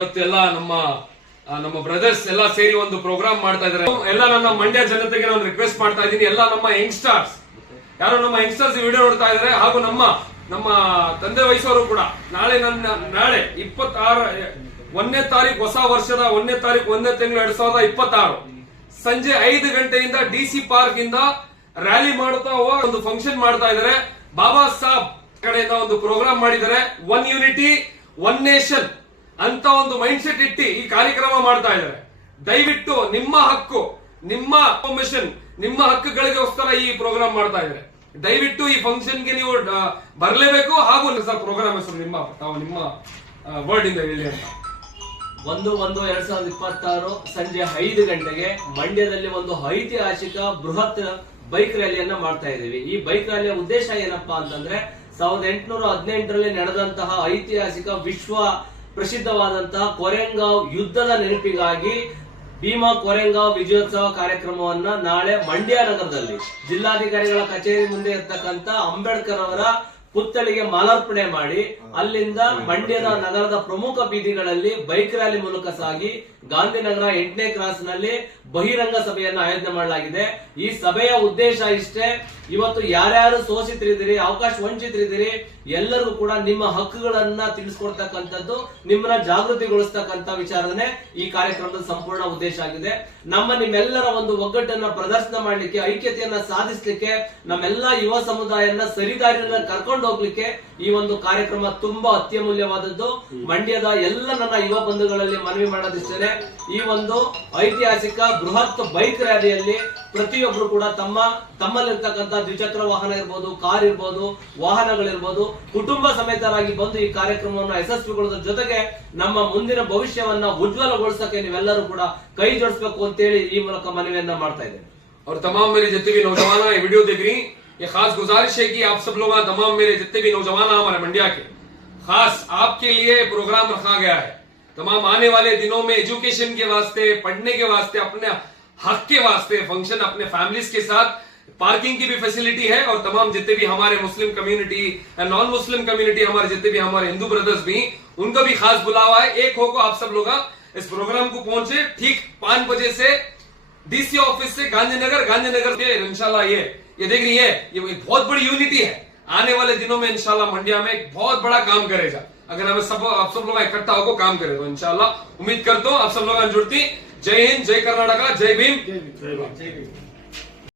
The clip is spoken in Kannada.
ಇವತ್ತೆಲ್ಲ ನಮ್ಮ ಬ್ರದರ್ಸ್ ಎಲ್ಲ ಸೇರಿ ಒಂದು ಪ್ರೋಗ್ರಾಮ್ ಮಾಡ್ತಾ ಇದಾರೆ. ಎಲ್ಲ ನನ್ನ ಮಂಡ್ಯ ಜನತೆಗೆ ನಾನು ರಿಕ್ವೆಸ್ಟ್ ಮಾಡ್ತಾ ಇದ್ದೀನಿ, ಎಲ್ಲ ನಮ್ಮ ಯಂಗ್ಸ್ಟರ್ಸ್ ಯಾರು ನಮ್ಮ ಯಂಗ್ಸ್ಟರ್ಸ್ ವಿಡಿಯೋ ನೋಡ್ತಾ ಇದಾರೆ ಹಾಗೂ ನಮ್ಮ ತಂದೆ ವಯಸ್ಸವರು ಕೂಡ ನಾಳೆ 1ನೇ ತಾರೀಕು ಹೊಸ ವರ್ಷದ 1ನೇ ತಾರೀಕು 1ನೇ ತಿಂಗಳು 2026 ಸಂಜೆ 5 ಗಂಟೆಯಿಂದ ಡಿಸಿ ಪಾರ್ಕ್ ಇಂದ ರ್ಯಾಲಿ ಮಾಡುತ್ತಾ ಒಂದು ಫಂಕ್ಷನ್ ಮಾಡ್ತಾ ಇದಾರೆ. ಬಾಬಾ ಸಾಬ್ ಕಡೆಯಿಂದ ಒಂದು ಪ್ರೋಗ್ರಾಮ್ ಮಾಡಿದ್ದಾರೆ. ಒನ್ ಯೂನಿಟಿ ಒನ್ ನೇಷನ್ ಅಂತ ಒಂದು ಮೈಂಡ್ ಸೆಟ್ ಇಟ್ಟು ಈ ಕಾರ್ಯಕ್ರಮ ಮಾಡ್ತಾ ಇದ್ದಾರೆ. ದಯವಿಟ್ಟು ನಿಮ್ಮ ಹಕ್ಕು, ನಿಮ್ಮ ಮಿಷನ್, ನಿಮ್ಮ ಹಕ್ಕುಗಳಿಗೋಸ್ಕರ ಈ ಪ್ರೋಗ್ರಾಮ್ ಮಾಡ್ತಾ ಇದ್ದಾರೆ. ದಯವಿಟ್ಟು ಈ ಫಂಕ್ಷನ್ಗೆ ನೀವು ಬರಲೇಬೇಕು. ಹಾಗೂ ಪ್ರೋಗ್ರಾಮ್ ಹೆಸರು ನಿಮ್ಮ ವರ್ಡ್ ಇಂದ ಹೇಳಿ ಅಂತ. 1/1/2026 ಸಂಜೆ 5 ಗಂಟೆಗೆ ಮಂಡ್ಯದಲ್ಲಿ ಒಂದು ಐತಿಹಾಸಿಕ ಬೃಹತ್ ಬೈಕ್ ರ್ಯಾಲಿಯನ್ನ ಮಾಡ್ತಾ ಇದ್ದೀವಿ. ಈ ಬೈಕ್ ರ್ಯಾಲಿಯ ಉದ್ದೇಶ ಏನಪ್ಪಾ ಅಂತಂದ್ರೆ 1818ರಲ್ಲಿ ನಡೆದಂತಹ ಐತಿಹಾಸಿಕ ವಿಶ್ವ ಪ್ರಸಿದ್ಧವಾದಂತಹ ಕೊರೆಂಗಾವ್ ಯುದ್ಧದ ನೆನಪಿಗಾಗಿ ಭೀಮಾ ಕೊರೆಂಗಾವ್ ವಿಜಯೋತ್ಸವ ಕಾರ್ಯಕ್ರಮವನ್ನ ನಾಳೆ ಮಂಡ್ಯ ನಗರದಲ್ಲಿ ಜಿಲ್ಲಾಧಿಕಾರಿಗಳ ಕಚೇರಿ ಮುಂದೆ ಇರ್ತಕ್ಕಂಥ ಅಂಬೇಡ್ಕರ್ ಅವರ ಪುತ್ಥಳಿಗೆ ಮಾಲಾರ್ಪಣೆ ಮಾಡಿ ಅಲ್ಲಿಂದ ಮಂಡ್ಯದ ನಗರದ ಪ್ರಮುಖ ಬೀದಿಗಳಲ್ಲಿ ಬೈಕ್ ರ್ಯಾಲಿ ಮೂಲಕ ಸಾಗಿ ಗಾಂಧಿನಗರ 8ನೇ ಕ್ರಾಸ್ ನಲ್ಲಿ ಬಹಿರಂಗ ಸಭೆಯನ್ನು ಆಯೋಜನೆ ಮಾಡಲಾಗಿದೆ. ಈ ಸಭೆಯ ಉದ್ದೇಶ ಇಷ್ಟೇ, ಇವತ್ತು ಯಾರ್ಯಾರು ಶೋಷಿತರಿದ್ದೀರಿ, ಅವಕಾಶ ವಂಚಿತರಿದ್ದೀರಿ, ಎಲ್ಲರಿಗೂ ಕೂಡ ನಿಮ್ಮ ಹಕ್ಕುಗಳನ್ನ ತಿಳಿಸ್ಕೊಡ್ತಕ್ಕಂಥದ್ದು, ನಿಮ್ಮನ್ನ ಜಾಗೃತಿಗೊಳಿಸ್ತಕ್ಕಂಥ ವಿಚಾರನೆ ಈ ಕಾರ್ಯಕ್ರಮದ ಸಂಪೂರ್ಣ ಉದ್ದೇಶ ಆಗಿದೆ. ನಿಮ್ಮೆಲ್ಲರ ಒಂದು ಒಗ್ಗಟ್ಟನ್ನ ಪ್ರದರ್ಶನ ಮಾಡಲಿಕ್ಕೆ, ಐಕ್ಯತೆಯನ್ನ ಸಾಧಿಸಲಿಕ್ಕೆ, ನಮ್ಮೆಲ್ಲ ಯುವ ಸಮುದಾಯನ ಸರಿದಾರಿಯನ್ನ ಕರ್ಕೊಂಡು ಹೋಗ್ಲಿಕ್ಕೆ ಈ ಒಂದು ಕಾರ್ಯಕ್ರಮ ತುಂಬಾ ಅತ್ಯಮೂಲ್ಯವಾದದ್ದು. ಮಂಡ್ಯದ ಎಲ್ಲ ನನ್ನ ಯುವ ಬಂಧುಗಳಲ್ಲಿ ಮನವಿ ಮಾಡೋದಿಷ್ಟೇ, ಈ ಒಂದು ಐತಿಹಾಸಿಕ ಬೃಹತ್ ಬೈಕ್ ರ್ಯಾಲಿಯಲ್ಲಿ ಪ್ರತಿಯೊಬ್ರು ಕೂಡ ತಮ್ಮಲ್ಲಿರ್ತಕ್ಕಂಥ ದ್ವಿಚಕ್ರ ವಾಹನ ಇರ್ಬೋದು, ಕಾರ್ ಇರ್ಬೋದು, ವಾಹನಗಳಿರ್ಬೋದು, ಕುಟುಂಬ ಸಮೇತರಾಗಿ ಬಂದು ಈ ಕಾರ್ಯಕ್ರಮವನ್ನು ಯಶಸ್ವಿಗೊಳಿಸೋ ಜೊತೆಗೆ ನಮ್ಮ ಮುಂದಿನ ಭವಿಷ್ಯವನ್ನ ಉಜ್ವಲಗೊಳಿಸಕ್ಕೆ ನೀವೆಲ್ಲರೂ ಕೂಡ ಕೈ ಜೋಡಿಸಬೇಕು ಅಂತೇಳಿ ಈ ಮೂಲಕ ಮನವಿಯನ್ನ ಮಾಡ್ತಾ ಇದ್ದೇನೆ. और तमाम मेरे जितने भी नौजवान ये वीडियो देख रही, ये खास गुजारिश है कि आप सब लोग, तमाम मेरे जितने भी नौजवान हमारे मंडिया के, खास आपके लिए प्रोग्राम रखा गया है. तमाम आने वाले दिनों में एजुकेशन के वास्ते, पढ़ने के वास्ते, अपने हक के वास्ते फंक्शन अपने फैमिलीज के साथ, पार्किंग की भी फैसिलिटी है. और तमाम जितने भी हमारे Muslim community, non Muslim community, हमारे जितने भी हमारे हिंदू ब्रदर्स भी, उनका भी खास बुलावा है. एक होगा आप सब लोग इस प्रोग्राम को पहुंचे ठीक 5 बजे से डीसी ऑफिस से गांधीनगर के इंशाल्लाह ये देख रही है, ये बहुत बड़ी यूनिटी है. आने वाले दिनों में इंशाल्लाह मंडिया में एक बहुत बड़ा काम करेगा अगर आप सब लोग इकट्ठा होकर काम करें तो. इंशाल्लाह उम्मीद करता हूँ आप सब लोग जुड़ती. जय हिंद, जय कर्नाटका, जय भीम, जय भीम.